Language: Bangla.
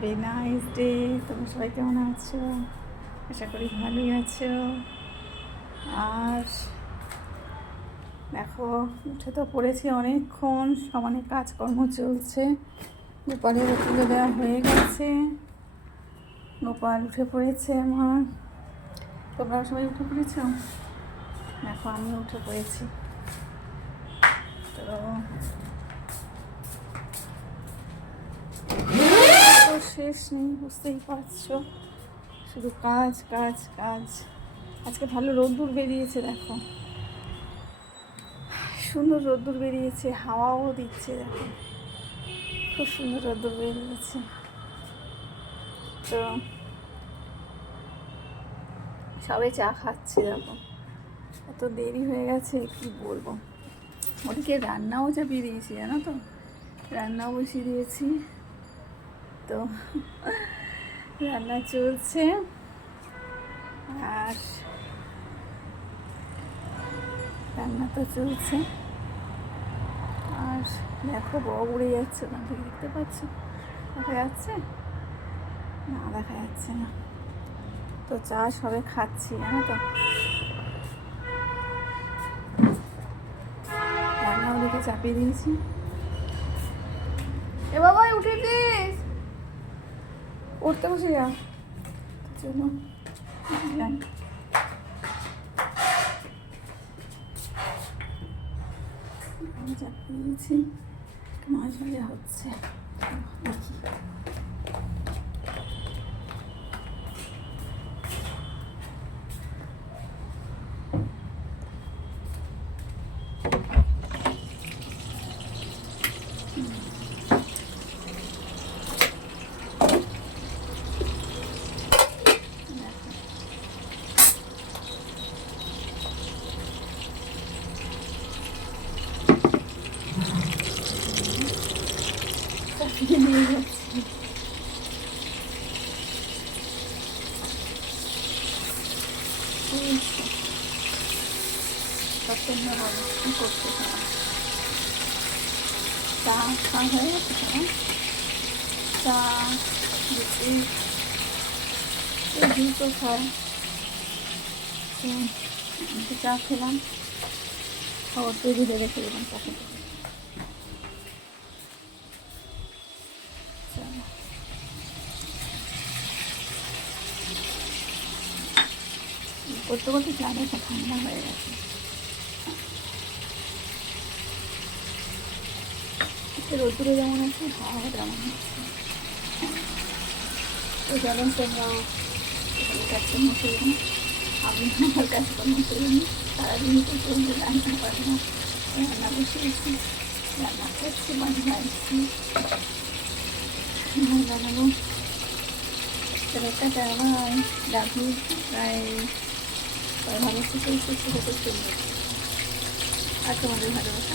হ্যাভি নাইস ডে তোমরা সবাই কেমন আছো? আশা করি ভালোই আছো। আর দেখো, উঠে তো পড়েছি অনেকক্ষণ সমানে কাজকর্ম চলছে। গোপালের তুলে দেওয়া হয়ে গেছে। গোপাল উঠে পড়েছে আমার। তোমরা সবাই উঠে পড়েছো? দেখো আমি উঠে পড়েছি। তো তো শেষ নেই, বুঝতেই পারছ। শুধু কাজ কাজ কাজ। আজকে ভালো রোদ্দুর বেরিয়েছে, দেখো। সুন্দর রোদ্দুর বেরিয়েছে, হাওয়াও দিচ্ছে, দেখো। খুব সুন্দর রোদ্দুর বেরিয়েছে। তো, সবাই চা খাচ্ছে, দেখো। এত দেরি হয়ে গেছে, কি বলব? ওদিকে রান্নাও যা বেরিয়েছি, জানো তো? রান্নাও বসিয়ে দিয়েছি। তো রান্না চলছে। আর রান্না তো চলছে। আর দেখো বক উড়ে যাচ্ছে, না ঠিক দেখতে পাচ্ছ? দেখা যাচ্ছে? না, দেখা যাচ্ছে না। তো চা সবে খাচ্ছি, জানো তো। রান্না ওদিকে চাপিয়ে দিয়েছি। উঠতে বসে যা। জন্য। যাই। আমি চাপিয়ে মাছ ভাজা হচ্ছে। দেখি চাপিয়ে দিয়ে যাচ্ছি পছন্দ হবে কী করতে চা খাওয়া হয়ে গেছে চা রুটি দুটো খায় চা খেলাম খাবার তৈরি রেখে দিলাম, চা খেতে চলো করতে করতে চাটা ঠান্ডা হয়ে গেছে। রোদ্দুরে যেমন আছে, হাওয়া তেমন আছে। তো যেমন তোমরা কাছে মতো আমি আমার কাছে কোনো করিনি সারাদিন তো চলছে রান্না পারি না। রান্না বসিয়েছি, রান্না করছি মাঝে ভাজছি বানাবো। ছেলেটা আমার ডাকি প্রায় প্রায় ভালো থেকে সুস্থ চলবে আর তোমাদের ভালোবাসা